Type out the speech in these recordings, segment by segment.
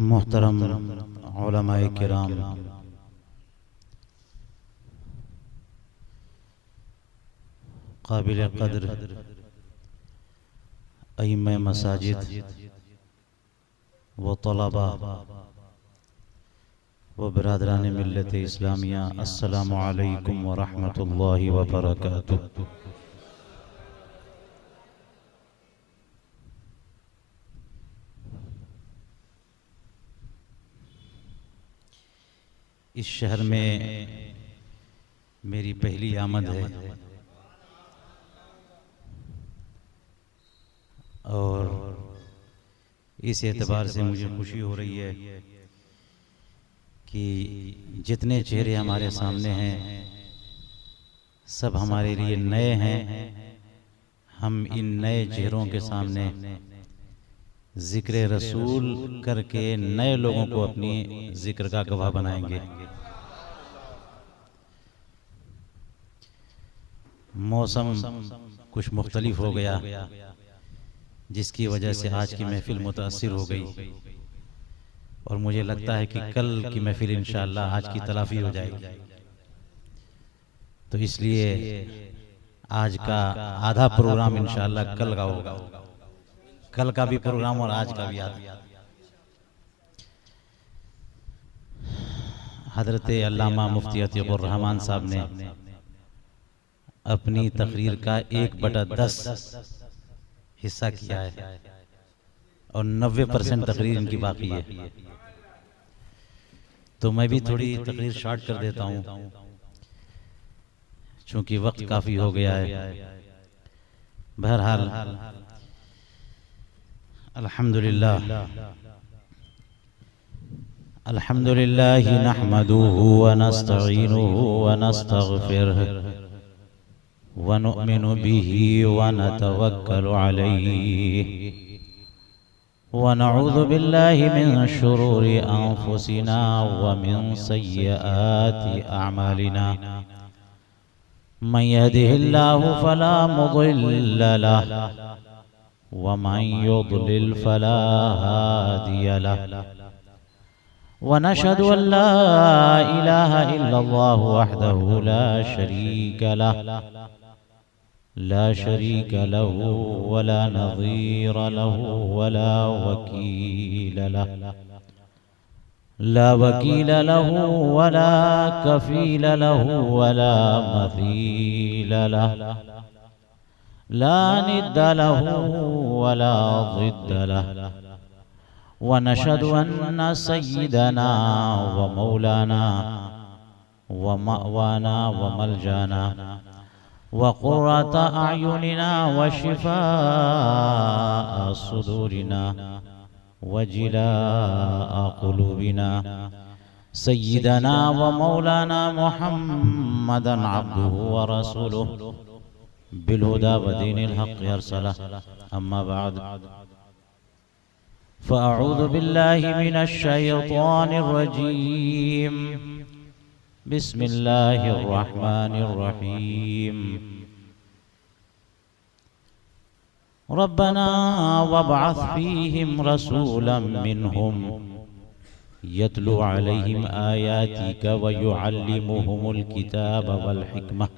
मोहतरम उलमाए किराम, काबिल क़द्र अइम्मा मसाजिद व तलबा व बिरादरान मिल्लत इस्लामिया, अस्सलामु अलैकुम व रहमतुल्लाहि व बरकातुहू। इस शहर में मेरी पहली आमद है और इस एतबार से मुझे खुशी हो रही है कि जितने चेहरे हमारे सामने हैं सब हमारे लिए नए हैं। हम इन नए चेहरों के सामने जिक्र रसूल करके नए लोगों को अपनी जिक्र का गवाह बनाएंगे। मौसम कुछ मुख्तलिफ हो गया जिसकी वजह से आज की महफिल मुतासिर हो गई और मुझे लगता है कि कल की महफिल इंशाअल्लाह आज की तलाफी हो जाएगी। तो इसलिए आज का आधा प्रोग्राम इंशाअल्लाह कल का होगा, कल का भी प्रोग्राम और आज का भी आधा। हजरत अल्लामा मुफ्ती अतीकुर रहमान साहब ने अपनी तकरीर का 1/10 हिस्सा किया है और 90% तकरीर इनकी बाकी है। तो मैं भी थोड़ी तकरीर शॉर्ट कर देता हूँ चूंकि वक्त काफी हो गया है। बहरहाल अल्हम्दुलिल्लाह अल्हम्दुलिल्लाहि नहमदुहु व नस्तईनुहु व नस्तगफिरुहु व नु'मिनु बिही व नतवक्कलु अलैहि व नऊज़ु बिल्लाहि मिन शुरूरि अंफुसिना व मिन सय्यिआति अअमालिना। मन यहदिहिल्लाहु फला मुदिल्ल लहु व मन युद्लिल फला हादिय लहु व नशहदु अल्ला इलाहा इल्लल्लाहु वहदहु ला शरीक लहु वला नज़ीर लहु वला वकील लहु वला कफील लहु वला मथील लहु ला निद्द लहु वला ज़िद्द लहु व नशहदु अन्न सय्यिदना व मौलाना व मअवाना व मलजाना व क़ुर्रत अयुनिना व शिफ़ाअ सुदूरिना व जिलाअ क़ुलूबिना सय्यिदना व मौलाना मुहम्मदन अब्दुहु व रसूलुहु बिलहुदा व दीनिल हक़्क़ि अरसलह। अम्मा बाद फ़अऊज़ु बिल्लाहि मिनश शैतानिर रजीम। बिस्मिल्लाहिर रहमानिर रहीम। रब्बना वबअथ फ़ीहिम रसूलन मिनहुम यतलू अलैहिम आयातिका व युअल्लिमुहुमुल किताब वल हिकमह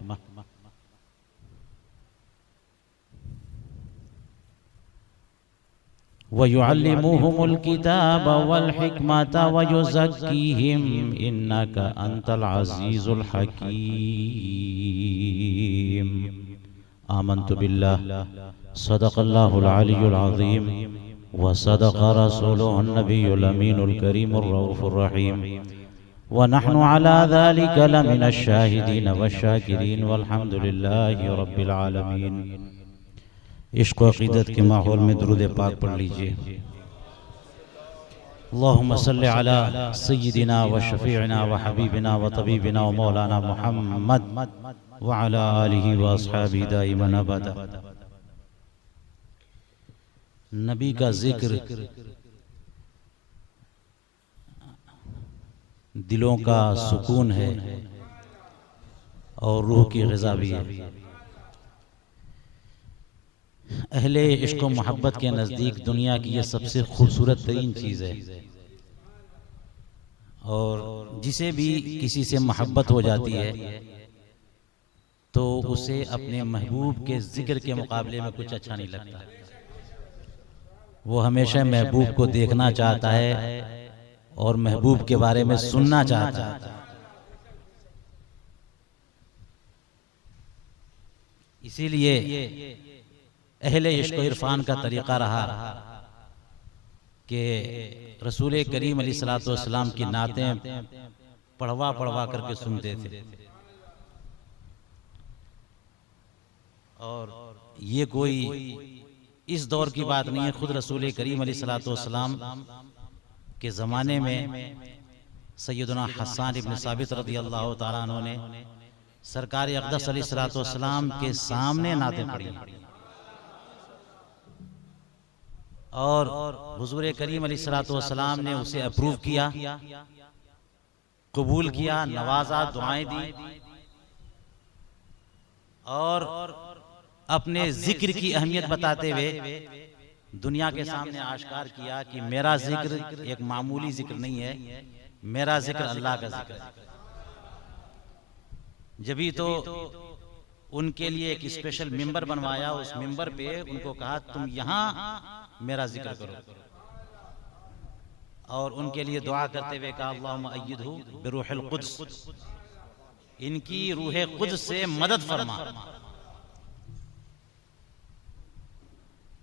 वयुअल्लिमुहुमुल किताब वल हिकमत वयुज़क्कीहिम इन्नका अंतल अज़ीज़ुल हकीम। आमन्तु बिल्लाह सदक़ल्लाहुल अलियुल अज़ीम व सदक़ रसूलुहुन नबियुल अमीनुल करीमुर रऊफ़ुर रहीम व नहनु अला ज़ालिका लमिनश शाहिदीन वश्शाकिरीन वल्हम्दुलिल्लाहि रब्बिल आलमीन। इश्क़ व अक़ीदत के माहौल में दुरूद पाक पढ़ लीजिए। अल्लाहुम्मा सल्लि अला सय्यिदिना व शफ़ीइना व हबीबिना व तबीबिना व मौलाना मुहम्मद व अला आलिहि व अस्हाबिहि दाइमन अबदा। नबी का जिक्र दिलों का सुकून है और रूह की ग़िज़ा भी है। अहले इश्क़ व मोहब्बत के नज़दीक दुनिया की ये सबसे खूबसूरत तरीन चीज़ है। और जिसे भी किसी से मोहब्बत हो जाती है तो उसे अपने महबूब के जिक्र के मुकाबले में कुछ अच्छा नहीं लगता। वो हमेशा महबूब को देखना चाहता है और महबूब के बारे में सुनना चाहता है। इसीलिए अहले इश्क व इरफान का तरीका रहा कि रसूल करीम अलैहिस्सलातु वस्सलाम की नातें पढ़वा पढ़वा करके सुनते थे। और ये कोई इस दौर की बात नहीं है, खुद रसूल करीम अलैहिस्सलातु वस्सलाम के ज़माने में सैयदना हसन इब्न साबित रज़ियल्लाहु ताला अन्हु ने सरकार अक़दस अलैहिस्सलातु वस्सलाम के सामने नातें पढ़ी और हुज़ूर करीम अलैहिस्सलातु वस्सलाम ने उसे अप्रूव किया, कबूल किया, नवाजा, दुआएं दी और अपने जिक्र की अहमियत बताते हुए दुनिया के सामने आश्कार किया कि मेरा जिक्र एक मामूली जिक्र नहीं है, मेरा जिक्र अल्लाह का जिक्र है। जभी तो उनके लिए एक स्पेशल मिंबर बनवाया, उस मिंबर पे उनको कहा तुम यहाँ मेरा जिक्र करो और उनके लिए दुआ करते हुए कहा अल्लाहुम्मा अय्यिदहु बिरूहिल कुद्स, इनकी रूह कुद्स से मदद फरमा।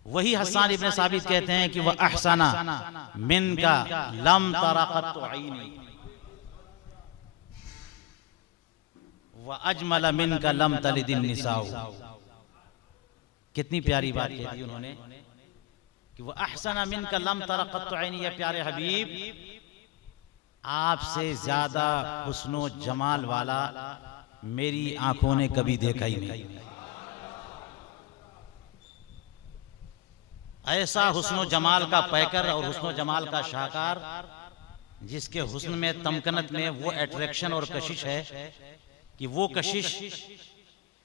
वही हसन इब्न साबित कहते हैं कि वह अहसना मिनका लम तरक़त ऐनी व अजमल मिनका लम तलिदिन निसाउ। कितनी प्यारी बात कही थी उन्होंने कि वह अहसना मिनका लम तरक़त ऐनी, या प्यारे हबीब आपसे ज्यादा हुस्नो जमाल वाला मेरी आंखों ने कभी देखा ही नहीं। ऐसा हुस्नो जमाल का पैकर और हुस्नो जमाल का शाहकार जिसके हुस्न में, तमकनत में वो अट्रैक्शन और कशिश है कि वो कशिश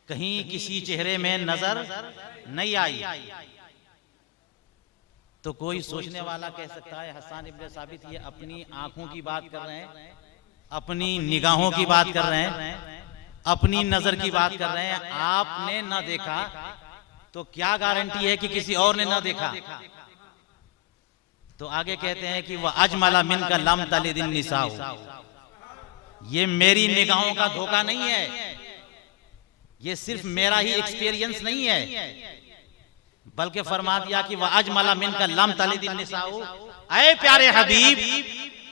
कहीं किसी चेहरे में नजर नहीं आई। तो कोई सोचने वाला कह सकता है हसन इब्न साबित ये अपनी आंखों की बात कर रहे हैं, अपनी निगाहों की बात कर रहे हैं, अपनी नजर की बात कर रहे हैं, आपने ना देखा तो क्या गारंटी है कि किसी और ने ना देखा। तो आगे कहते हैं कि वह अजमला मिनका लम तलिदिन निसाउ, ये मेरी निगाहों का धोखा नहीं है, ये सिर्फ मेरा ही एक्सपीरियंस नहीं है, बल्कि फरमा दिया कि वह अजमला मिनका लम तलिदिन निसाउ। ऐ प्यारे हबीब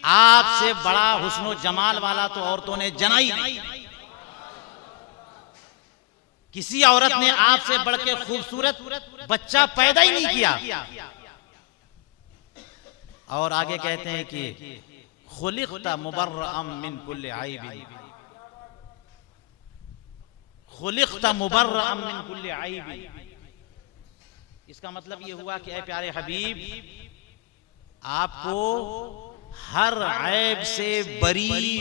आपसे बड़ा हुस्नो जमाल वाला तो औरतों ने जना ही नहीं, किसी औरत ने आपसे बढ़ के खूबसूरत बच्चा पैदा ही नहीं किया। और आगे कहते हैं कि खुलिक़ता मुबर्रअम मिन कुल्लि ऐब, खुलिक़ता मुबर्रअम मिन कुल्लि ऐब। इसका मतलब ये हुआ कि ऐ प्यारे हबीब आपको हर ऐब से बरी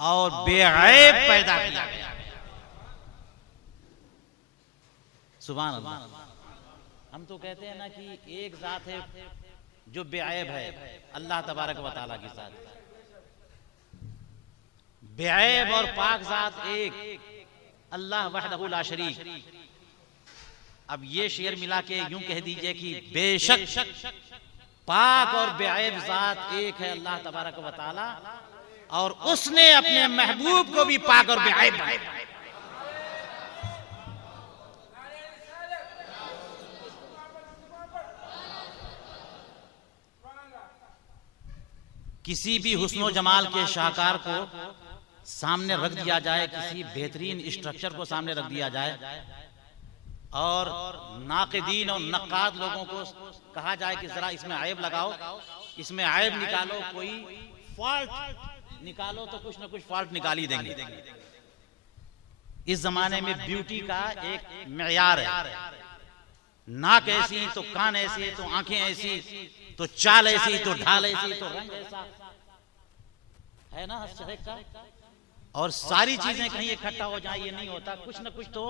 और बेऐब पैदा किया गया। सुभान अल्लाह। हम तो कहते हैं ना कि एक जात है जो बेऐब है, अल्लाह तबारक व तआला की जात। बेऐब और पाक जात एक अल्लाह वहदहु ला शरीक। अब ये शेर मिला के यूं कह दीजिए कि बेशक पाक और बेऐब जात एक है अल्लाह तबारक व तआला, और उसने अपने महबूब को भी पाक और बेऐब बनाया। किसी भी हुस्नो जमाल के शाहकार को सामने रख दिया जाए, किसी बेहतरीन स्ट्रक्चर को सामने रख दिया जाए और नाक़िदीन और नक़ाद लोगों को कहा जाए कि जरा इसमें ऐब लगाओ, इसमें ऐब निकालो, कोई फॉल्ट निकालो, तो कुछ ना कुछ फॉल्ट निकाल ही देंगे। इस जमाने में ब्यूटी का एक मेयार है, नाक ऐसी तो कान ऐसे तो आंखें ऐसी तो चाल ऐसी तो ढाल ऐसी तो रंग ऐसा है ना शहर का, और सारी चीजें कहीं इकट्ठा हो जाए ये नहीं होता, कुछ ना कुछ तो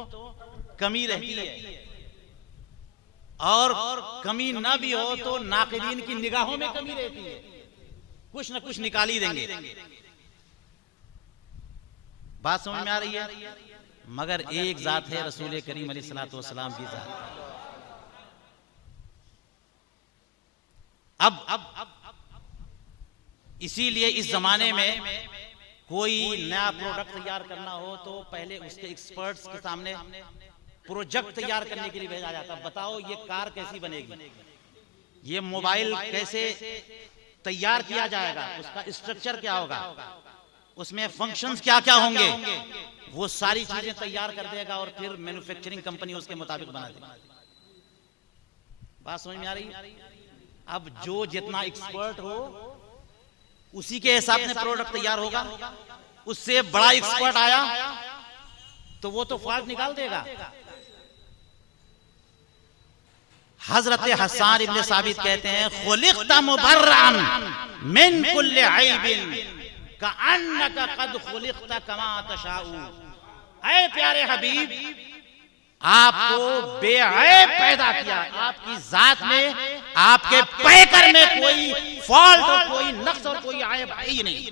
कमी रहती है। और कमी ना भी हो तो नाक़िदीन की निगाहों में कमी रहती है। कुछ न कुछ निकाल ही देंगे। बात समझ में आ रही है? मगर एक जात है रसूल करीम अलैहिस्सलातु वस्सलाम की जात। अब इसीलिए इस जमाने में कोई नया प्रोडक्ट तैयार करना हो तो पहले उसके एक्सपर्ट्स के सामने प्रोजेक्ट तैयार करने के लिए भेजा जाता। बताओ ये कार कैसी बनेगी, ये मोबाइल कैसे तैयार किया जाएगा, उसका स्ट्रक्चर क्या होगा, उसमें फंक्शंस क्या क्या होंगे, वो सारी चीजें तैयार कर देगा और फिर मैन्युफैक्चरिंग कंपनी उसके मुताबिक बना देगी। बात समझ में आ रही? अब जो जितना एक्सपर्ट हो उसी के हिसाब से प्रोडक्ट तैयार होगा। उससे बड़ा एक्सपर्ट आया तो वो तो फॉल्ट निकाल देगा। हजरत हसन इब्ने साबित कहते हैं, खुलिक़्ता मुबर्रअन मिन कुल्लि ऐबिन कअन्नका क़द खुलिक़्ता कमा तशाउ। ऐ प्यारे हबीब, आपको बेऐब पैदा किया, आपकी जात में, आपके पैकर में कोई फॉल्ट और कोई नक्स और कोई ऐब है ही नहीं।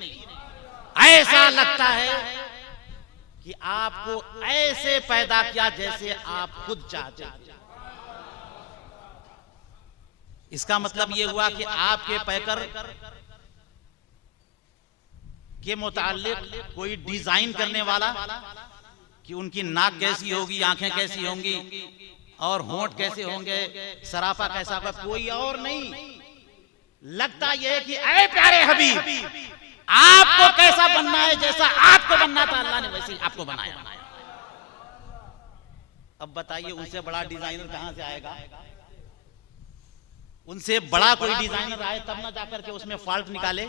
ऐसा लगता है कि आपको ऐसे पैदा किया जैसे आप खुद चाहते हैं। इसका मतलब यह हुआ कि आपके पैकर के मुताल्लिक कोई डिजाइन करने वाला कि उनकी नाक कैसी होगी, आंखें कैसी होंगी और होंठ कैसे होंगे, सराफा कैसा होगा, कोई और नहीं। लगता यह है कि ऐ प्यारे हबीब, आपको कैसा बनना है, जैसा आपको बनना था अल्लाह ने वैसे ही आपको बनाया। अब बताइए उनसे बड़ा डिजाइनर कहां से आएगा? उनसे बड़ा कोई डिजाइनर आए तब ना जाकर के उसमें फॉल्ट निकाले।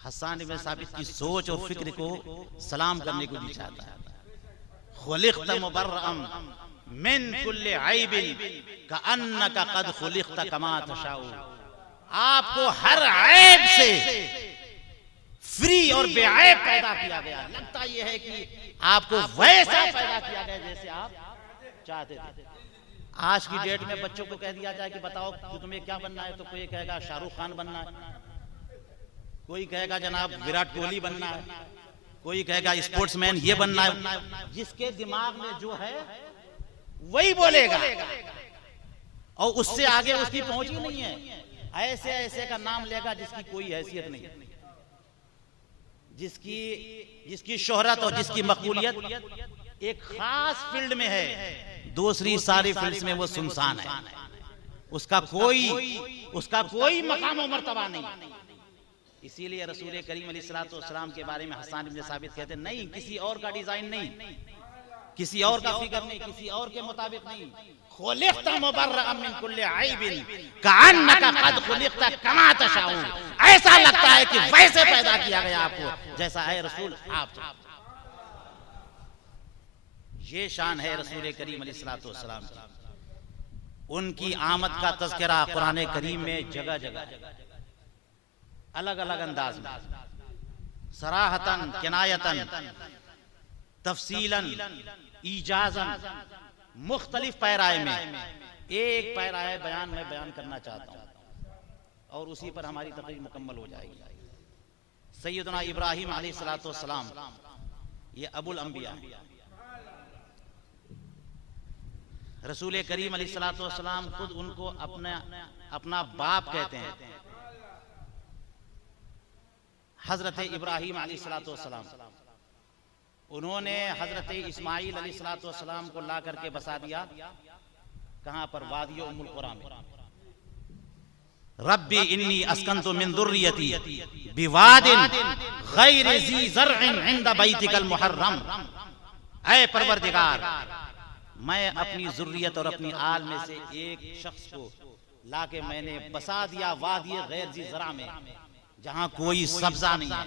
हसन इब्ने साबित की सोच और फिक्र को सलाम करने को भी चाहता है। खुलिक़्ता मुबर्रअन मिन कुल्लि ऐबिन कअन्नका क़द खुलिक़्ता कमा तशाउ। आपको हर ऐब से फ्री और बेऐब पैदा किया गया। लगता यह है कि आपको वैसा पैदा किया गया जैसे आप चाहते थे। आज की डेट में बच्चों को कह दिया जाए कि बताओ कि तुम्हें क्या बनना है, तो कोई कहेगा शाहरुख खान बनना है, कोई कहेगा जनाब विराट कोहली बनना है, कोई कहेगा स्पोर्ट्समैन ये बनना है। जिसके दिमाग में जो है वही बोलेगा और उससे आगे उसकी पहुंच ही नहीं है। ऐसे ऐसे का नाम लेगा जिसकी कोई हैसियत नहीं, जिसकी शोहरत और जिसकी मकबूलियत एक खास फील्ड में है, दूसरी सारी फील्ड्स में वो सुनसान है। उसका कोई मकाम और मर्तबा नहीं। इसीलिए रसूल करीम अलैहिस्सलातु वस्सलाम के बारे में हसन इब्ने साबित कहते हैं, नहीं किसी और का डिजाइन नहीं, किसी और का फिगर नहीं, किसी और के मुताबिक नहीं। खुलिक़्ता मुबर्रअन मिन कुल्लि ऐबिन कअन्नका क़द खुलिक़्ता कमा तशाउ। ऐसा लगता है कि वैसे पैदा किया गया आपको जैसा है रसूल आप। ये शान है रसूल करीम अलैहिस्सलातु वस्सलाम की। उनकी आमद का तज़किरा कुरान करीम में जगह जगह अलग अलग अंदाज में, सराहतन, किनायतन, तफसीलन, ईजाजन, मुख्तलिफ पैराए में एक पैराए बयान में बयान करना चाहता हूं और उसी पर हमारी तकरीर मुकम्मल हो जाएगी। सैयदना इब्राहिम अलैहिस्सलातु वस्सलाम, ये अबुल अंबिया, रसूल करीम अलैहिस्सलातु वस्सलाम खुद उनको अपना बाप कहते हैं। हजरत इब्राहिम अलैहिस्सलातु वस्सलाम, उन्होंने हजरत इस्माइल अलैहिस्सलातु वस्सलाम को ला करके बसा दिया कहां पर? वादी उम्मुल कुरा में। रब्बी इन्नी अस्कंतु मिन दुर्रियती बिवादिन गैरि ज़ी ज़र्इन इंदा बैतिकल मुहर्रम। ऐ परवरदिगार, मैं अपनी जुर्रियत और अपनी आल में से एक शख्स को लाके मैंने बसा दिया वादी गैर ज़ी ज़रा में, जहां कोई सब्जा नहीं है,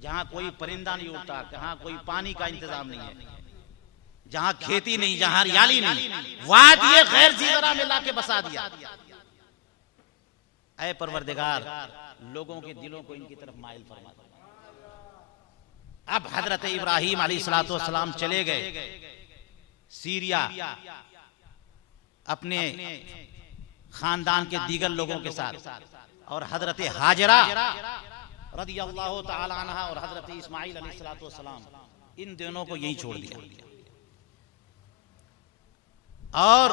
जहां कोई परिंदा नहीं उड़ता, जहां कोई पानी का इंतजाम नहीं है, जहां खेती नहीं, जहां हरियाली नहीं, वादी गैर ज़ी ज़रा में लाके बसा दिया। ऐ परवरदिगार, लोगों के दिलों को इनकी तरफ माइल फरमा। अब हजरत इब्राहिम अलैहिस्सलातु वस्सलाम चले गए सीरिया अपने खानदान के दीगर लोगों के साथ, और हजरत हाजरा रदियल्लाहु ताला अन्हा और हजरत इस्माइल अलैहिस्सलातु वस्सलाम, इन दोनों को यहीं छोड़ दिया। और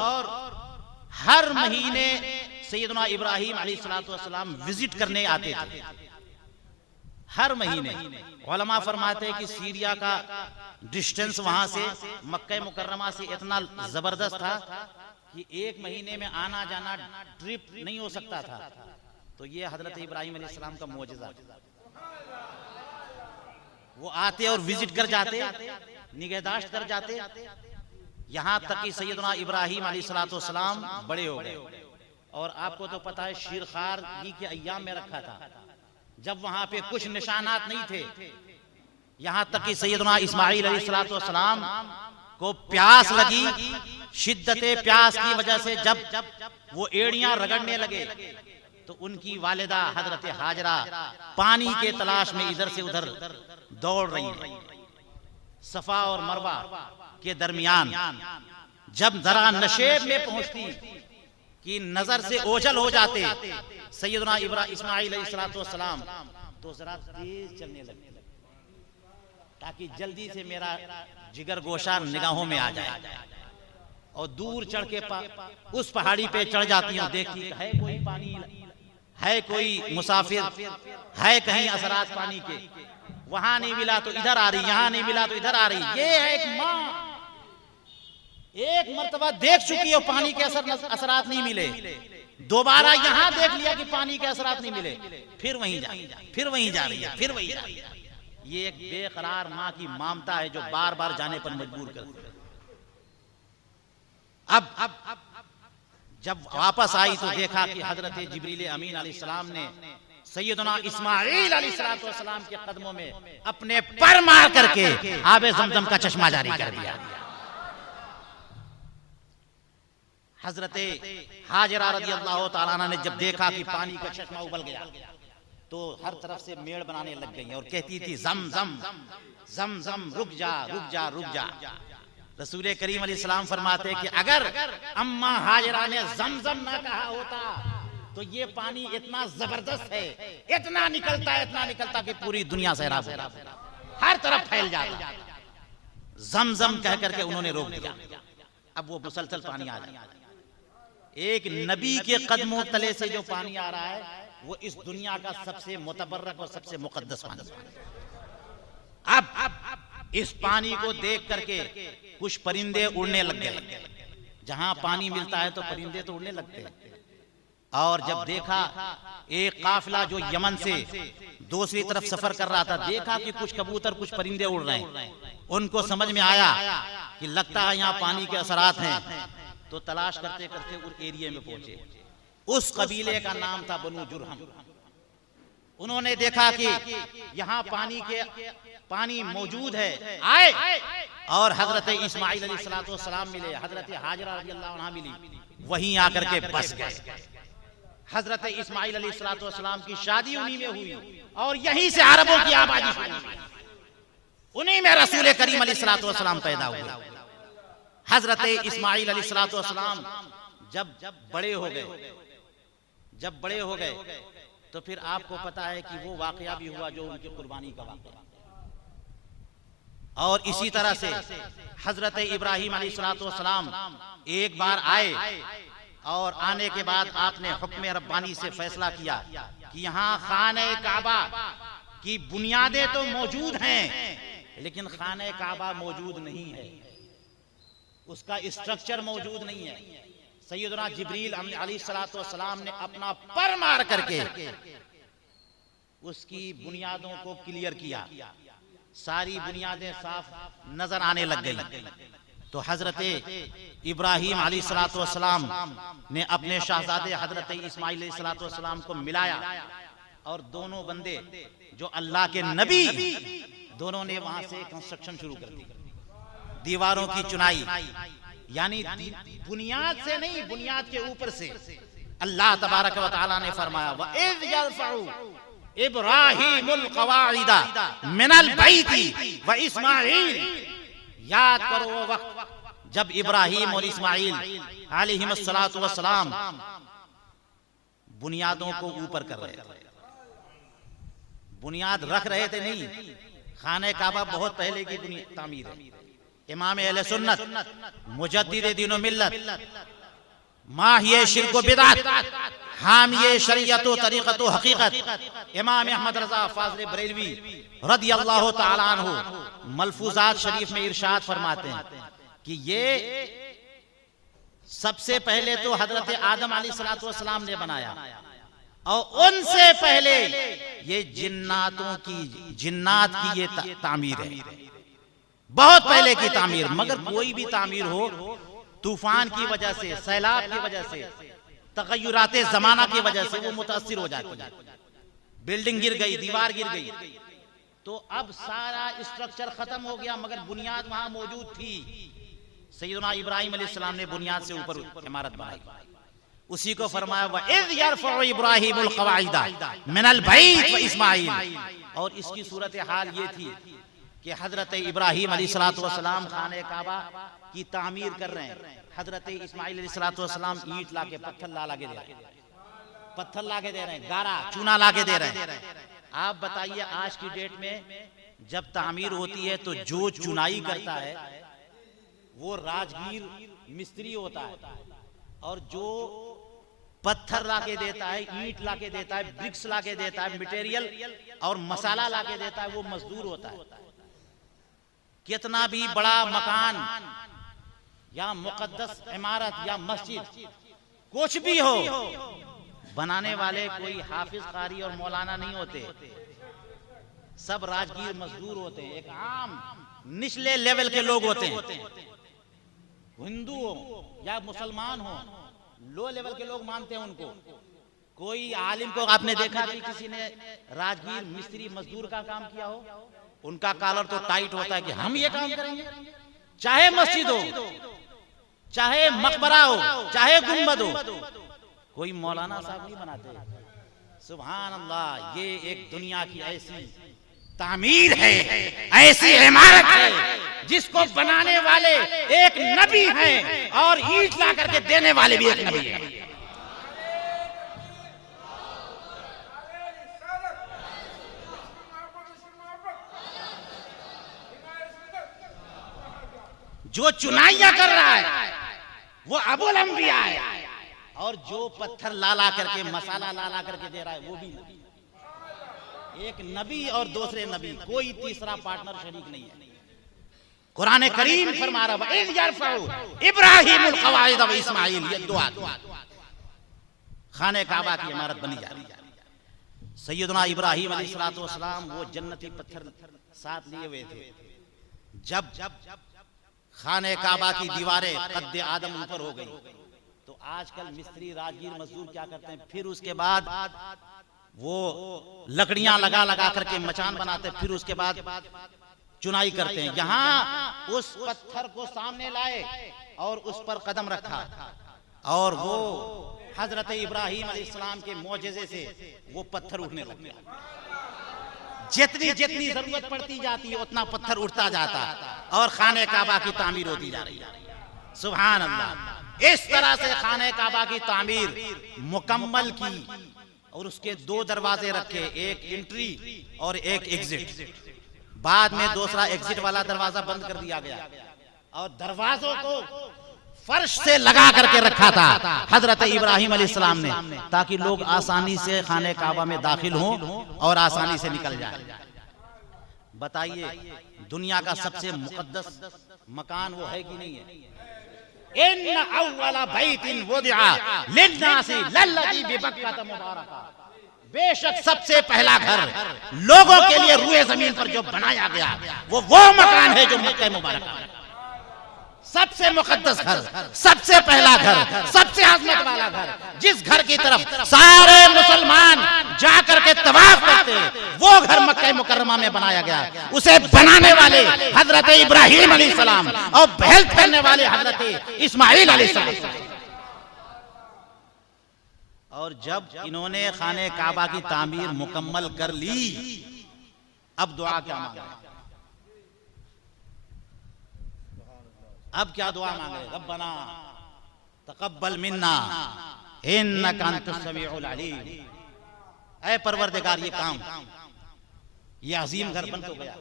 हर महीने सैयदना इब्राहिम अलैहिस्सलातु वस्सलाम विजिट करने आते थे, हर महीने। उलमा फरमाते हैं कि सीरिया का डिस्टेंस वहां से मक्का मुकर्रमा से इतना जबरदस्त था कि एक महीने में आना जाना ट्रिप नहीं हो सकता था। तो ये हजरत इब्राहिम अलैहिस्सलाम का मौजज़ा, वो आते और विजिट कर जाते, निगहदाश्त कर जाते, यहाँ तक कि सैयदना इब्राहिम अलैहिस्सलाम बड़े हो गए। और आपको तो पता है शीरखारगी के अय्याम में रखा था, जब वहां पे कुछ निशानात नहीं थे। यहाँ तक कि सैयदना इस्माइल अलैहिस्सलाम को प्यास लगी, शिद्दते प्यास की वजह से जब वो एड़ियां रगड़ने लगे तो उनकी वालिदा हजरत हाजरा पानी के तलाश में इधर से उधर दौड़ रही है। सफा और मरवा के दरमियान जब जरा नशेब में पहुंचती कि नजर से ओझल हो जाते सैयदना इस्माइल अलैहिस्सलाम, तो जरा तेज चलने लगते ताकि जल्दी से मेरा जिगर गोशा निगाहों में आ जाए। और दूर चढ़ के उस पहाड़ी पे चढ़ जाती हूँ, देखती है कोई पानी, है कोई मुसाफिर, है कहीं असरात पानी के। वहां नहीं मिला तो इधर आ रही, यहाँ नहीं मिला तो इधर आ रही। ये है एक माँ, एक मर्तबा देख चुकी है पानी के असरात नहीं मिले, दोबारा यहाँ देख लिया कि पानी के असरात नहीं मिले, फिर वहीं जा रही है, फिर वहीं जा रही है, फिर वहीं जा रही है। ये एक बेकरार माँ की ममता है जो बार बार जाने पर मजबूर करती है। अब जब वापस आई तो देखा कि हजरत जिब्रील अमीन अलैहिस्सलाम ने सैयदना इस्माइल अलैहिस्सलाम के कदमों में अपने पर मार करके आबे ज़मज़म का चश्मा जारी कर दिया। हजरत हाजरा रदियल्लाहु ताला अन्हा ने जब देखा कि पानी का चश्मा उबल गया तो हर तरफ से मेड़ बनाने लग गई और कहती थी ज़म-ज़म ज़म-ज़म, रुक जा रुक जा रुक जा। रसूल करीम अलैहिस्सलाम फरमाते कि अगर अम्मा हाजरा ने ज़म-ज़म ना कहा होता तो ये पानी इतना जबरदस्त है, इतना निकलता कि पूरी दुनिया सैराब हो, हर तरफ फैल जाता। ज़म-ज़म कह करके उन्होंने रोक दिया। अब वो मुसलसल पानी आ रहा है, एक नबी के कदमों तले से जो पानी आ रहा है वो इस दुनिया का सबसे मुतबर्रक और सबसे मुकद्दस पानी। अब इस पानी को देख करके कुछ परिंदे उड़ने लग गए। जहां पानी मिलता है तो परिंदे तो उड़ने लगते हैं। और जब देखा एक काफिला जो यमन से दूसरी तरफ सफर कर रहा था, देखा कि कुछ कबूतर कुछ परिंदे उड़ रहे हैं, उनको समझ में आया कि लगता है यहाँ पानी के असरात हैं, तो तलाश करते करते उस एरिया में पहुंचे। उस कबीले का नाम था बनु जुरहम। उन्होंने देखा कि यहाँ पानी मौजूद है, आए और हजरत इस्माइल अलैहिस्सलाम मिले, हजरत हाजरा रज़ियल्लाहु अन्हा मिली, वहीं आकर के बस गए। हजरत इस्माइल अलैहिस्सलाम की शादी उन्हीं में हुई और यहीं से अरबों की आबादी शुरू हुई। उन्हीं में रसूल करीम अलैहिस्सलाम पैदा हुए। हजरत इस्माइल अलैहिस्सलाम जब बड़े हो गए तो फिर आपको पता है कि वो वाकया भी हुआ जो उनकी कुर्बानी का वाकया। और इसी तरह से हजरत इब्राहिम अलैहिस्सलाम एक बार आए और आने के बाद आपने हुक्म रब्बानी से फैसला किया कि यहाँ खाने काबा की बुनियादें तो मौजूद हैं लेकिन खाने काबा मौजूद नहीं है, उसका स्ट्रक्चर मौजूद नहीं है। सैयदना जिब्रील अलैहिस्सलाम ने अपना पर मार करके उसकी बुनियादों को क्लियर किया, सारी बुनियादें साफ नजर आने लग गई। तो हजरत इब्राहिम अलैहिस्सलाम ने अपने शहजादे हजरत इस्माइल अलैहिस्सलाम को मिलाया और दोनों बंदे जो अल्लाह के नबी, दोनों ने वहां से कंस्ट्रक्शन शुरू कर दी, दीवारों की चुनाई, यानी बुनियाद से नहीं, बुनियाद के ऊपर से। अल्लाह तबारक व तआला ने फरमाया व इज़ यरफउ इब्राहीमुल क़वाइदा मिनल बैति व इस्माईल, याद करो वो वक्त जब इब्राहिम और इस्माईल अलैहिमुस्सलातु वस्सलाम बुनियादों को ऊपर कर रहे थे, बुनियाद रख रहे थे नहीं। खाने काबा बहुत पहले की तामीर है। इमाम अहले सुन्नत मुजद्दिद दीन व मिल्लत माहिए शिर्क व बिदअत हामिए शरीयत व तरीक़त व हकीकत इमाम अहमद रज़ा फाज़िल बरेलवी रदियल्लाहु ताला अन्हु मलफूजात शरीफ में इरशाद फरमाते हैं कि ये सबसे पहले तो हजरत आदम अलैहिस्सलाम ने बनाया और उनसे पहले ये जिन्नात की ये तामीर है, बहुत पहले की तामीर। मगर कोई भी तामीर हो, तूफान की वजह से, सैलाब की वजह से, तगय्युराते जमाना की वजह से वो मुतासिर हो जाती है। बिल्डिंग गिर गई, दीवार गिर गई, तो अब सारा स्ट्रक्चर खत्म हो गया, मगर बुनियाद वहां मौजूद थी। सैयदना इब्राहिम अलैहिस्सलाम ने बुनियाद से ऊपर इमारत बनाई। उसी को फरमाया वइज़ यरफ़उ इब्राहीमुल क़वाइदा मिनल बैत व इस्माईल। और इसकी सूरत हाल ये थी कि हजरत इब्राहिम अलैहिस्सलाम खाने काबा की तामीर कर रहे हैं, हजरत इस्माईल अलैहिस्सलाम ईंट लाके पत्थर ला के दे रहे हैं, पत्थर लाके दे रहे हैं, गारा चूना लाके दे रहे हैं। आप बताइए आज की डेट में जब तामीर होती है तो जो चुनाई करता है वो राजगीर मिस्त्री होता है, और जो पत्थर लाके देता है, ईंट लाके देता है, ब्रिक्स लाके देता है, मटेरियल और मसाला लाके देता है, वो मजदूर होता है। कितना भी बड़ा मकान या मुकद्दस इमारत या मस्जिद कुछ भी हो, बनाने वाले कोई हाफिज कारी और मौलाना नहीं होते, सब राजगीर मजदूर होते हैं, एक आम निचले लेवल के लोग होते हैं। हिंदू हो या मुसलमान हो, लो लेवल के लोग मानते हैं उनको। कोई आलिम को आपने देखा कि किसी ने राजगीर मिस्त्री मजदूर का काम किया हो? उनका कॉलर तो टाइट होता है कि हम ये काम करेंगे, चाहे मस्जिद हो, चाहे मकबरा हो, चाहे गुंबद हो, कोई मौलाना साहब नहीं बनाते। सुभान अल्लाह, ये एक दुनिया की ऐसी तामीर है, ऐसी इमारत है जिसको बनाने वाले एक नबी हैं और ईंट ला करके देने वाले भी एक नबी हैं। जो चुनाइयां कर रहा है वो अबुल अंबिया है, और जो पत्थर ला करके, मसाला ला करके दे रहा है वो भी नबी। एक नबी और दूसरे नबी, कोई तीसरा पार्टनर शरीक नहीं है। कुरान करीम फरमा रहा है वइज़ यरफ़उ इब्राहीमुल क़वाइद व इस्माईल, ये दुआ खाने काबा की इमारत बनी जा रही है। सैयदना इब्राहीम अलैहिस्सलाम वो जन्नती पत्थर साथ लिए हुए थे। जब खाने काबा की दीवारें कद्दे आदम ऊपर हो गई, तो आजकल मिस्त्री राजगीर मजदूर क्या करते हैं, फिर उसके बाद वो लकड़ियां लगा करके मचान बनाते, फिर उसके बाद चुनाई करते हैं। यहाँ उस पत्थर को सामने लाए और उस पर कदम रखा, और वो हजरत इब्राहीम अलैहिस्सलाम के मौजज़े से वो पत्थर उठने लग गया। जितनी जितनी जरूरत पड़ती जाती है उतना पत्थर उठता जाता, और खाने काबा की तामीर होती जा रही है। सुभान अल्लाह, इस तरह से खाने काबा की तामीर मुकम्मल की, और उसके दो दरवाजे रखे, एक एंट्री और एक एग्जिट। बाद में दूसरा एग्जिट वाला दरवाजा बंद कर दिया गया, और दरवाजों को फर्श से लगा करके रखा था हजरत इब्राहीम अलैहिस्सलाम ने, ताकि लोग आसानी से खाने काबा में दाखिल हों और आसानी से निकल जाए। बताइए, दुनिया का सबसे मुकद्दस मकान वो है कि नहीं है? इन्ना अव्वला बैतिन वुदिआ लिन्नासी लल्लज़ी बिबक्कत मुबारका, बेशक सबसे पहला घर लोगों के लिए रूए जमीन पर जो बनाया गया वो मकान है जो मक्का मुबारक है। सबसे मुकद्दस घर, सबसे पहला घर, सबसे अजमत वाला घर, जिस घर की तरफ सारे मुसलमान जाकर के तवाफ करते हैं, वो घर मक्का मुकर्रमा में बनाया गया। उसे बनाने वाले हजरत इब्राहीम अलैहिस्सलाम और हेल्प करने वाले हजरत इस्माईल अलैहिस्सलाम। और जब इन्होंने खाने काबा की तामीर मुकम्मल कर ली, अब दुआ क्या मांगे? अब क्या दुआ मांगे? रब्बना तकब्बल मिन्ना इन्नका अंतस समीउल अलीम। ऐ परवरदिगार, ये काम, ये अजीम घर बन तो गया,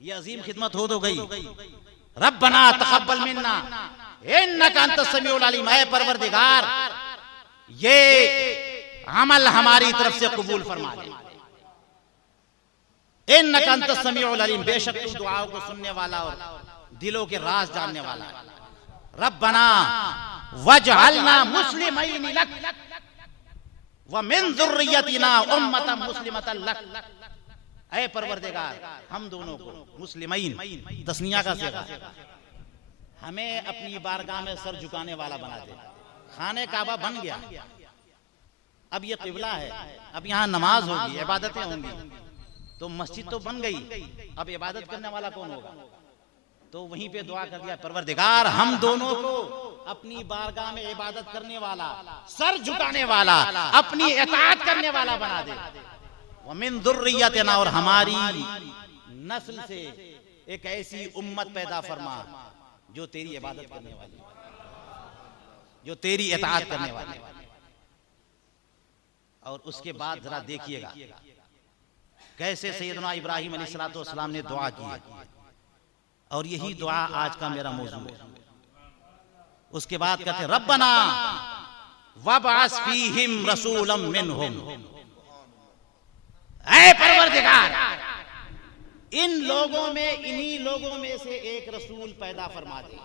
ये अजीम खिदमत हो तो गई। रब्बना तक़ब्बल मिन्ना इन्नका अंतस समीउल अलीम। ऐ परवरदिगार, ये अमल हमारी तरफ से कबूल फरमा ले। इन्नका अंतस समीउल अलीम, बेशक तू दुआओं को सुनने वाला और दिलों के राज जानने वाला है। रब्बना वजअलना मुस्लिमैन लक व मिन ज़ुर्रियतिना उम्मतन मुस्लिमतन लक। ऐ परवरदिगार, हम दोनों को मुस्लिमैन तस्निया का सिगा, हमें अपनी बारगाह में सर झुकाने वाला बना दे। खाने काबा बन गया, अब ये किबला है, अब यहाँ नमाज होगी, इबादतें होंगी, तो मस्जिद तो बन गई, अब इबादत करने वाला कौन होगा? तो वहीं पे दुआ कर दिया, परवरदिगार हम दोनों को अपनी बारगाह में इबादत करने वाला, सर झुकाने वाला, अपनी इताअत करने वाला बना दे। व मिन ज़ुर्रियतिना, और हमारी नस्ल से एक ऐसी उम्मत पैदा फरमा जो तेरी इबादत करने वाली, जो तेरी इताअत करने वाली। और उसके बाद जरा देखिएगा कैसे सैयदना इब्राहिम अलैहिस्सलाम ने दुआ की, और यही दुआ आज का मेरा मौजू है। उसके बाद कहते हैं, रब्बना वबअस फीहिम रसूलन मिनहुम। ऐ परवरदिगार, इन लोगों में, इन्हीं लोगों में से एक रसूल पैदा फरमा दे।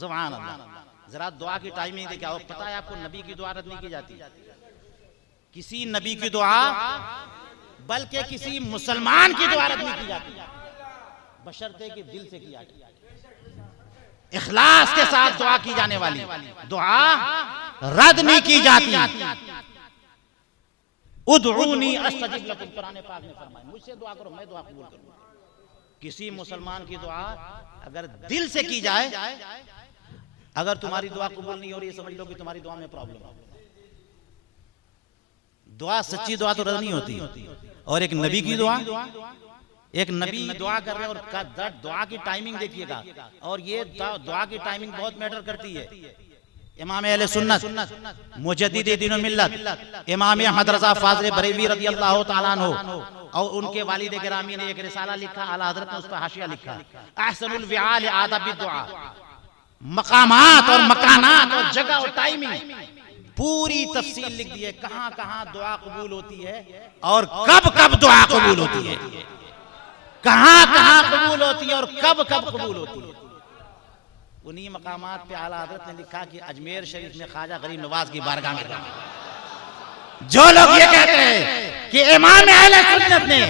सुभान अल्लाह। जरा दुआ की टाइमिंग देखिए। और पता है आपको, नबी की दुआ रद्द नहीं की जाती, किसी नबी की दुआ, बल्कि किसी मुसलमान की दुआ रद्द नहीं की जाती, बशर्ते कि दिल से किया जाए, इखलास के साथ दुआ की जाने वाली दुआ रद्द नहीं की जाती। उदऊनी अस्तजिब लकुम, कुरान पाक ने फरमाया, मुझसे दुआ करो, मैं दुआ कबूल करूंगा। किसी मुसलमान की दुआ अगर दिल से की जाए, अगर तुम्हारी दुआ कबूल नहीं हो रही है, समझ लो कि तुम्हारी दुआ में प्रॉब्लम है। दुआ, सच्ची दुआ तो रद्द नहीं होती। और एक नबी की दुआ, एक नबी दुआ कर रहे हैं, और दुआ की टाइमिंग देखिएगा, और ये दुआ की टाइमिंग बहुत मैटर करती है। इमाम अहले सुन्नत मुजद्दिद दीन व मिल्लत इमाम अहमद रज़ा फाज़िल बरेलवी रज़ियल्लाहु तआला अन्हु, और उनके वालिद गिरामी ने एक रिसाला लिखा, आला हज़रत ने उस पर हाशिया लिखा, अहसनुल विआल आदब दुआ। मकामात और मकानात और जगह और टाइमिंग पूरी तफसील लिख दी है, कहां कहां दुआ कबूल होती है और कब कब दुआ कबूल होती है, कहां कहां कबूल होती है और कब कब कबूल होती है। उन्हीं मकामात पे आला हज़रत ने लिखा कि अजमेर शरीफ में ख्वाजा गरीब नवाज की बारगाह में जो लोग ये कहते हैं कि इमाम अहले सुन्नत ने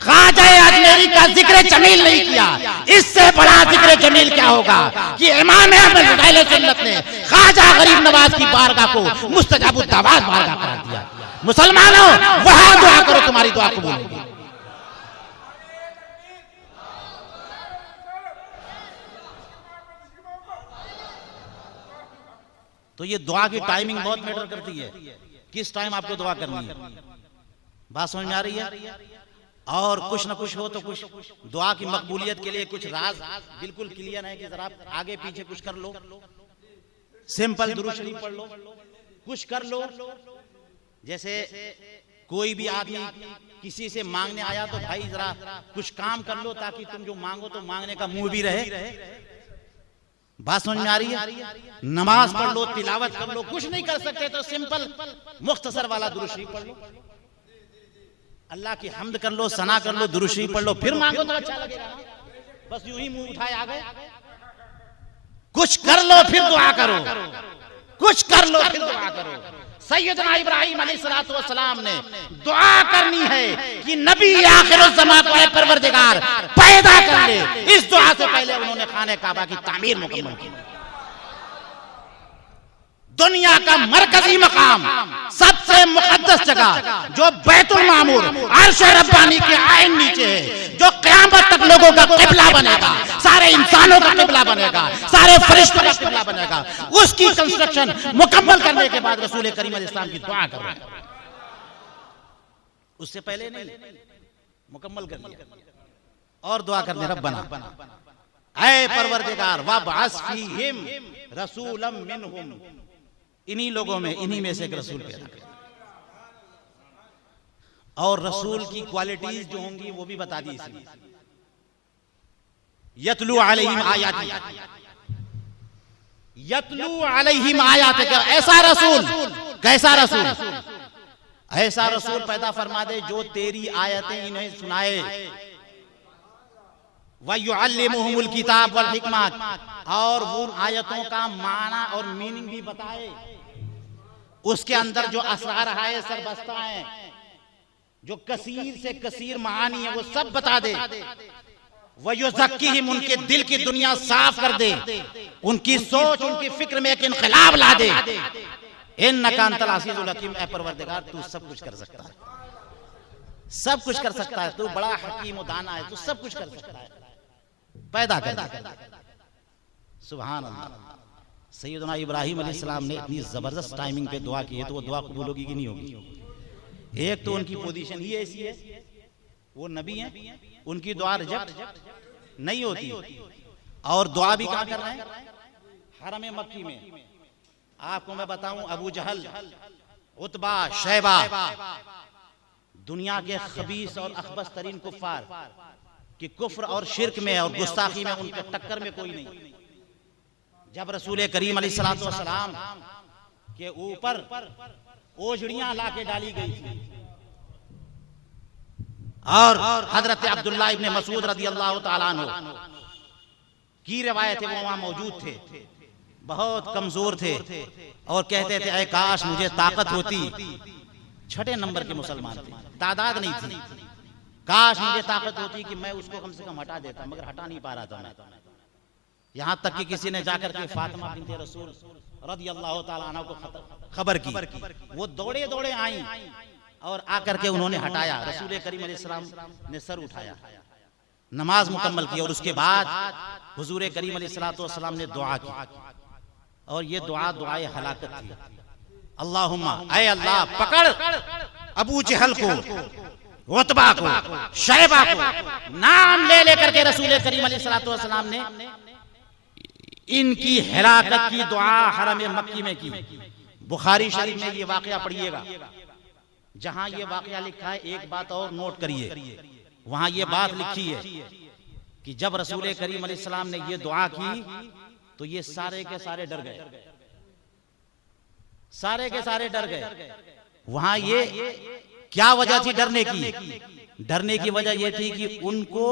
ख्वाजा अजमेरी का जिक्र जमील नहीं किया, इससे बड़ा जिक्र जमील क्या होगा कि इमाम अहले सुन्नत ने ख्वाजा गरीब नवाज की बारगाह को मुस्तजाबुद दावात बारगाह करार दिया। मुसलमानों, वहां दुआ करो, तुम्हारी दुआ कबूल होगी। तो ये दुआ की टाइमिंग बहुत मैटर करती है, किस टाइम आपको दुआ करनी है। बात समझ में आ रही है? और कुछ ना कुछ हो तो कुछ दुआ की मकबूलियत के लिए कुछ राज बिल्कुल क्लियर है कि जरा आगे पीछे कुछ कर लो, सिंपल दुरूद शरीफ पढ़ लो, कुछ कर लो। जैसे कोई भी आदमी किसी से मांगने आया तो भाई जरा कुछ काम कर लो, ताकि तुम जो मांगो तो मांगने का मुंह भी रहे। बात समझ में आ रही है? नमाज पढ़ लो, तिलावत कर लो, कुछ नहीं कर सकते तो सिंपल मुख्तसर वाला दुरूद शरीफ पढ़ लो, अल्लाह की हम्द कर लो, सना कर लो, दुरूद शरीफ पढ़ लो, फिर मांगो तो अच्छा लगेगा। बस यूं ही मुंह उठाए आ गए, कुछ कर लो फिर दुआ करो, कुछ कर लो फिर दुआ करो। सैयदना इब्राहिम अलैहिस्सलाम ने दुआ करनी है कि नबी आखिरुज़्ज़मा को परवरदिगार पैदा कर ले। इस दुआ से पहले उन्होंने खाने काबा की तामीर मुकम्मल की। दुनिया का मरकजी मकाम, सबसे मुकद्दस जगह जो बैतुल मामूर अर्श रब्बानी के आइन नीचे है, जो क़यामत तक लोगों का क़िबला बनेगा, सारे इंसानों का क़िबला बनेगा, सारे फरिश्तों का क़िबला बनेगा, उसकी कंस्ट्रक्शन मुकम्मल करने के बाद रसूल करीम अलैहिस्सलाम की दुआ कर रहे हैं। उससे पहले नहीं, मुकम्मल कर लिया। और दुआ करने, रब्बना ऐ परवरदिगार वबअस फीहिम रसूलन मिनहुम इन्हीं लोगों में, इन्हीं में से एक रसूल पैदा किया। और रसूल की क्वालिटीज जो होंगी वो भी बता दी इसलिए। यतलू अलैहिम आयाती, यतलू अलैहिम आयाती, ऐसा रसूल, कैसा रसूल? ऐसा रसूल पैदा फरमा दे जो तेरी आयतें इन्हें सुनाए। वयुअल्लिमुहुमुल किताब वल हिकमा, और वो आयतों का माना और मीनिंग भी बताए, उसके अंदर जो असरार है, सरबस्ता है, जो कसीर से कसीर मानी है, वो सब बता दे। वयुज़क्कीहिम, उनके दिल की दुनिया साफ कर दे, उनकी सोच, उनकी फिक्र में एक इनकलाब ला दे। इन्नका अंतल अज़ीज़ुल हकीम, ऐ परवरदिगार तू सब कुछ कर सकता है, सब कुछ कर सकता है, तू बड़ा हकीम और दाना है, तू सब कुछ कर सकता है, पैदा कर। सुभान अल्लाह। सैयदना इब्राहिम अलैहिस्सलाम ने इतनी जबरदस्त टाइमिंग पे दुआ की है, तो वो दुआ कबूल होगी कि नहीं होगी? एक तो उनकी पोजीशन ही ऐसी है, वो नबी हैं, उनकी दुआ रिजेक्ट नहीं होती। और दुआ भी कहाँ कर रहे हैं? हरम मक्की में। आपको मैं बताऊं, अबू जहल, उतबा, शैबा, दुनिया के खबीस और अखबस तरीन कुफ्फार कि कुफ्र और शिर्क में और गुस्ताखी में उनके टक्कर में कोई नहीं। जब रसूल करीम अलैहिस्सलातु वस्सलाम के ऊपर ओझड़ियां लाके डाली गई थी, और हजरत अब्दुल्ला इब्ने मसूद रज़ी अल्लाह तआला अन्हु की रिवायत है, वो वहां मौजूद थे, बहुत कमजोर थे और कहते थे ऐ काश मुझे ताकत होती। छठे नंबर के मुसलमान थे, तादाद नहीं थी, काश मुझे ताकत होती कि मैं उसको कम से कम हटा देता, मगर हटा नहीं पा रहा था मैं। यहां तक कि किसी ने जाकर के फातिमा बिन्ते रसूल रज़ी अल्लाह तआला अन्हा को खबर की, वो दौड़े दौड़े आई और आकर के उन्होंने हटाया। रसूल करीम अलैहिस्सलाम ने सर उठाया, नमाज मुकम्मल की, और उसके बाद हुजूर करीम अलैहिस्सलाम ने दुआ की, और ये दुआ दुआए हलाकत थी। अल्लाहुम्मा, ऐ अल्लाह, पकड़ अबू जहल को, उतबा को, शैबा को, नाम ले लेकर के रसूल करीम अलैहिस्सलाम ने इनकी हलाकत की दुआ हरम मक्की में की। बुखारी शरीफ में ये वाकया पढ़िएगा, जहां ये वाकया लिखा है। एक बात और नोट करिए, वहां ये बात लिखी है कि जब रसूल करीम अलैहिस्सलाम ने ये दुआ की तो ये सारे के सारे डर गए, सारे के सारे डर गए। वहां ये क्या वजह थी डरने की? डरने की वजह ये थी कि उनको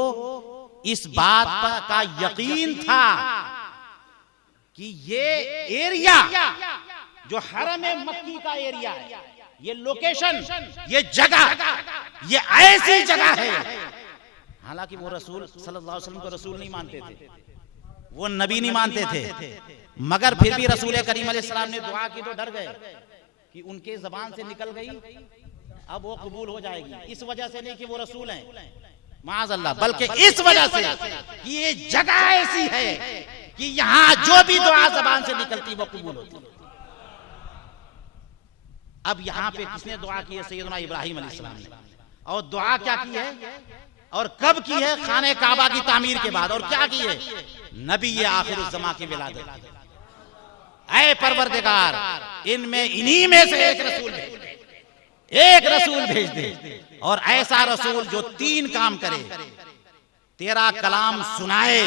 इस बात का यकीन था कि ये एरिया जो हरम मक्की का एरिया है, ये लोकेशन, ये जगह, ये ऐसी जगह है। हालांकि वो रसूल सल्लल्लाहु अलैहि वसल्लम को रसूल नहीं मानते थे, वो नबी नहीं मानते थे, मगर फिर भी रसूल करीम अलैहिस्सलाम ने दुआ की तो डर गए कि उनके जबान से निकल गई, अब वो कबूल हो जाएगी। इस वजह से नहीं कि वो रसूल हैं, माअज़ल्लाह, बल्कि इस वजह से कि ये जगह ऐसी है कि यहाँ जो भी दुआ जबान से निकलती वो कबूल होती। अब यहाँ पे किसने दुआ की है? सैयदना इब्राहिम अलैहिस्सलाम ने। और दुआ क्या की है और कब की है? खाने काबा की तामीर के बाद। और क्या की है? नबी आखिरुज़्ज़मा की विलादत। ऐ परवरदिगार, इनमें इन्हीं में से एक रसूल भेज दे, एक रसूल भेज दे, और ऐसा रसूल जो 3 काम करे। तेरा कलाम सुनाए,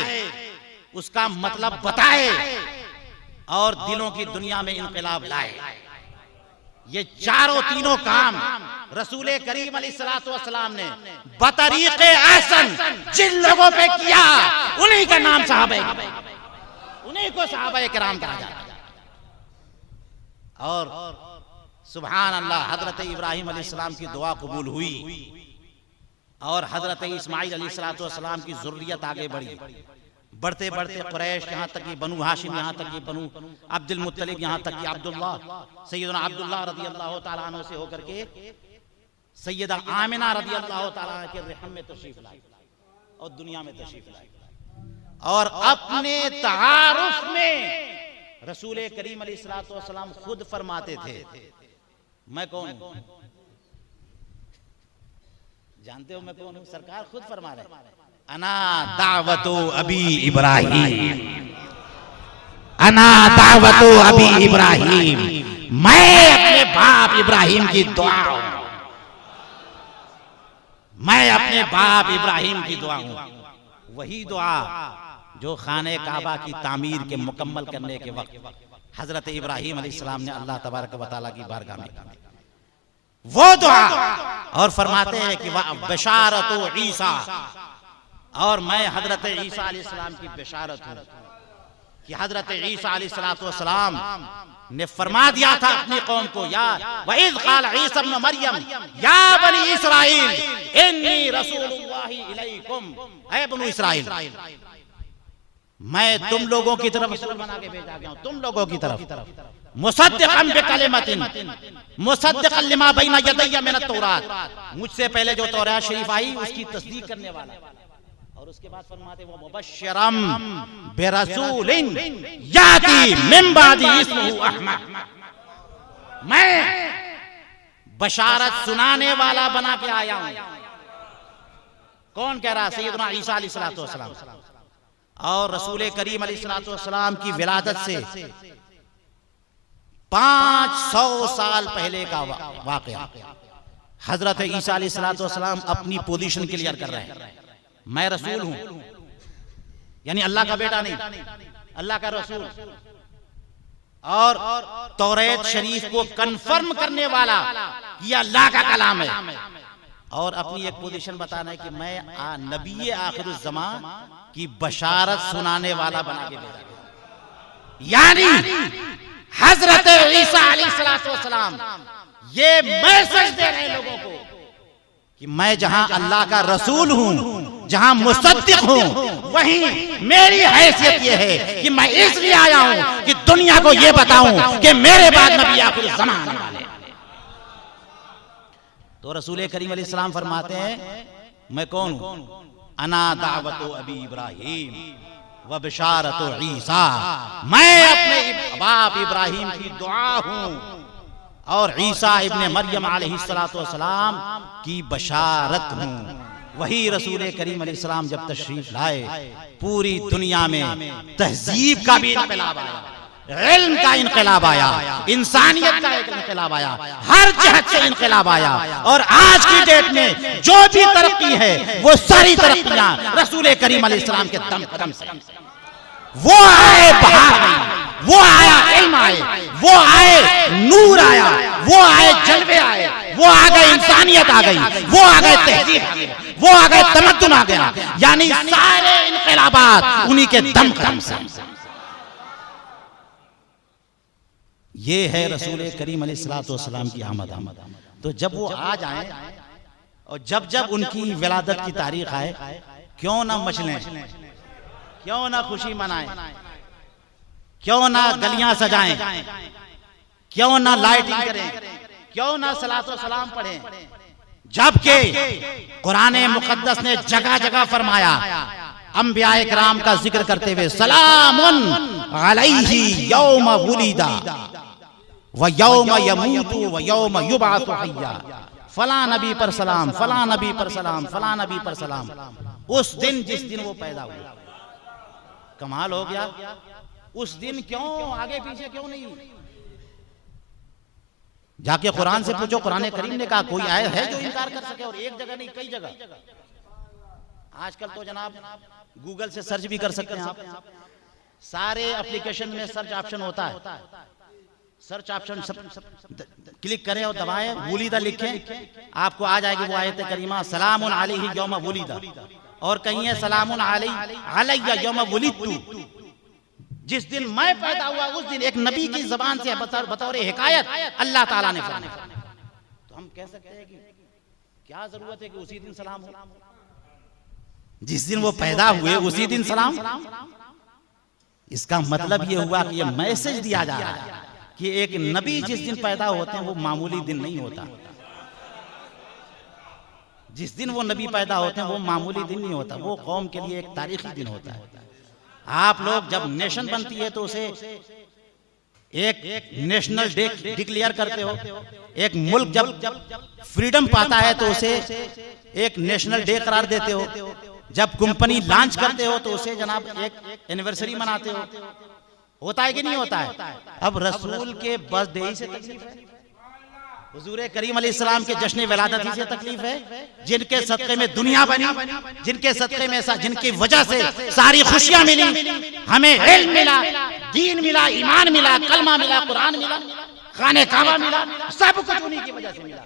उसका मतलब बताए, और दिलों की दुनिया में इनकलाब लाए। ये तीनों काम रसूल करीम अलैहिस्सलातु वस्सलाम ने बतरीक़े अहसन जिन लोगों पे किया, उन्हीं का नाम सहाबा, उन्हीं को सहाबा किराम कहा जाता है। और सुभान अल्लाह, हजरत इब्राहिम अलैहिस्सलाम की दुआ कबूल हुई, और हजरत इस्माइल अलैहिस्सलातु वस्सलाम की ज़ुर्रियत आगे बढ़ी, बढ़ते बढ़ते कुरैश, यहाँ तक कि बनु हाशिम, यहाँ तक कि बनु अब्दुल मुत्तलिब, यहाँ तक कि अब्दुल्लाह, सैयदना अब्दुल्लाह रज़ी अल्लाह तआला अन्हु से होकर के सैयदा आमिना रज़ी अल्लाह तआला अन्हा के रहम में तशरीफ लाई और दुनिया में तशरीफ लाई। और अपने तारुफ में रसूल करीम अलैहिस्सलातु वस्सलाम खुद फरमाते थे, मैं कौन हूं? जानते हो मैं कौन हूं? सरकार खुद फरमा रहे, अना दावतो अबी इब्राहिम, अना दावतो अबी इब्राहिम, मैं अपने बाप इब्राहिम की दुआ हूं, मैं अपने बाप इब्राहिम की दुआ हूं। वही दुआ जो खाने काबा की तामीर के मुकम्मल करने के वक्त हजरत इब्राहिम अलैहिस्सलाम ने अल्लाह तबारक व तआला की बारगाह में की, वो दुआ। और फरमाते हैं कि वह बशारत ईसा, और मैं हजरत ईसा अलैहिस्सलाम की बशारत हूं कि हजरत ईसा अलैहिस्सलाम ने फरमा दिया था अपनी कौम को, या वइज़ क़ाल ईसा इब्न मरियम या बनी इस्राईल इन्नी रसूलुल्लाहि इलैकुम, ऐ बनी इस्राईल मैं तुम लोगों की तरफ रसूल बना के भेजा गया हूं, तुम लोगों की तरफ, मुसद्दिक़न बिकलिमतिन मुसद्दिक़न लिमा बैना यदैया मिन अत-तौरात, मुझसे पहले जो तौरात शरीफ आई उसकी तस्दीक करने वाला। और उसके बाद फरमाते वो मुबश्शिरम बिरसूलिन याती मिन बादी इस्मुहु अहमद, मैं बशारत सुनाने वाला बना के आया हूं। कौन कह रहा? सैयदना ईसा अलैहिस्सलातु वस्सलाम। और रसूल करीम अलैहिस्सलातु वस्सलाम की विलादत से 500 साल पहले का वाकया। हजरत ईसा अलैहिस्सलातु वस्सलाम अपनी पोजीशन क्लियर कर रहे हैं, मैं रसूल हूं, यानी अल्लाह का बेटा नहीं, अल्लाह का रसूल। और तौरात शरीफ को कंफर्म करने वाला ये अल्लाह का कलाम है। और अपनी एक पोजीशन बताना है कि मैं नबी आखिरुज़ ज़मान की बशारत सुनाने वाला बना के भेजा गया। यानी हजरत ईसा अलैहिस्सलाम ये मैसेज दे रहे हैं लोगों को कि मैं जहां अल्लाह का रसूल हूं, जहां मुसद्दिक हूं, वहीं मेरी हैसियत यह है कि मैं इसलिए आया हूं कि दुनिया को यह बताऊं कि मेरे बाद नबी आखिर ज़मान आने वाले। तो रसूल करीम अलैहिस्सलाम फरमाते हैं मैं कौन हूं? अना दावतो अबी इब्राहिम व बशारतो ईसा, मैं अपने बाप इब्राहिम की दुआ हूं और ईसा इब्ने मरियम अलैहिस्सलातु वस्सलाम की बशारत हूं। वही रसूल करीम अलैहिस्सलाम जब तशरीफ लाए, पूरी दुनिया में तहजीब का भी इनकलाब आया, इल्म का इनकलाब आया, इंसानियत का एक इनकलाब आया, हर जहत से इनकलाब आया। और आज की डेट में जो भी तरक्की है वो सारी तरक्कियां रसूल करीम अलैहिस्सलाम के दम कदम से। वो आए बहार नहीं, वो आया इल्म आए, वो आए नूर आया, वो आए जलवे आए, वो आ गए इंसानियत आ गई, वो आ गए तहजीब आ गई, वो आ गए तमद्दुन आ गया। यानी सारे इनकलाबात उन्हीं के दम कदम से। ये है रसूल करीम अलैहिस्सलातु वस्सलाम की आमद। तो जब वो आ जाएं और जब जब उनकी विलादत की तारीख आए, क्यों ना मचलें, क्यों ना खुशी मनाएं, क्यों ना गलियां सजाएं, क्यों ना लाइटिंग करें, क्यों ना सलातो सलाम पढ़ें, जबकि कुरान मुकद्दस ने जगह जगह फरमाया, अंबिया इकराम का जिक्र करते हुए, सलामुन अलैहि यौम वुलिदा व यौम यमूतु व यौम युबअसु हय्या, फला नबी पर सलाम, फला नबी पर सलाम, फला नबी पर सलाम। उस दिन जिस दिन वो पैदा हुए, कमाल हो गया। उस दिन क्यों आगे पीछे क्यों नहीं? जाके कुरान से पूछो, कुरान करीम ने कहा कोई आयत है जो इनकार कर सके? और एक जगह नहीं, कई जगह। आजकल तो जनाब गूगल से सर्च भी कर सकते हैं आप, सारे एप्लीकेशन में सर्च ऑप्शन होता है, सर्च ऑप्शन क्लिक करें और दबाएं, वुलिदा लिखें, आपको आ जाएगी वो आयत करीमा, सलामुन अलैहि यौम वुलिदा। और कहीं है सलामुन अलैया यौम वुलिदतु, जिस दिन मैं पैदा हुआ उस दिन, एक नबी की जबान से बतौर हिकायत अल्लाह ताला ने फरमाया। तो हम कह सकते हैं कि क्या जरूरत है कि उसी दिन सलाम हो? जिस दिन वो पैदा हुए उसी दिन सलाम। इसका मतलब ये हुआ कि ये मैसेज दिया जा रहा है कि एक नबी जिस दिन पैदा होते हैं वो मामूली दिन नहीं होता। जिस दिन वो नबी पैदा होते हैं वो मामूली दिन नहीं होता, वो कौम के लिए एक तारीखी दिन होता है। आप लोग जब नेशन बनती है तो उसे एक नेशनल डे डिक्लेयर करते हो, एक मुल्क जब फ्रीडम पाता है तो उसे एक नेशनल डे करार देते हो, जब कंपनी लॉन्च करते हो तो उसे जनाब एक एनिवर्सरी मनाते हो, होता है कि नहीं होता है? अब रसूल के बर्थडे से तकलीफ है, हुजूर करीम अलैहिस्सलाम के जश्न विलादत ही से तकलीफ है, जिनके सदक़े में दुनिया बनी, जिनके सदक़े में जिनकी वजह से सारी खुशियां मिली, हमें इल्म मिला, दीन मिला, ईमान मिला, कलमा मिला, कुरान मिला, खाने काबा मिला, सब कुछ उन्हीं की वजह से मिला।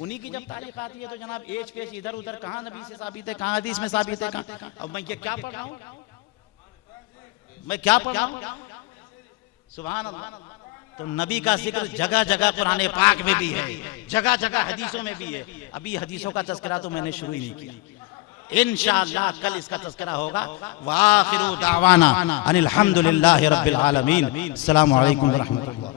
उन्हीं की जब तारीख आती है तो जनाब एज पेश इधर उधर, कहाँ नबी से साबित है, कहाँ हदीस में साबित है, कहाँ। अब मैं ये क्या पढ़ रहा हूँ, मैं क्या पढ़ रहा हूँ? सुभान अल्लाह। तो नबी का जिक्र जगह जगह कुरान पाक में भी है, जगह जगह हदीसों में भी है। अभी हदीसों का तज़किरा तो मैंने शुरू ही नहीं किया, इंशाअल्लाह कल इसका तज़किरा होगा। व आखिरु दावाना अनिल हम्दुलिल्लाहि रब्बिल आलमीन। अस्सलामु अलैकुम व रहमतुल्लाह।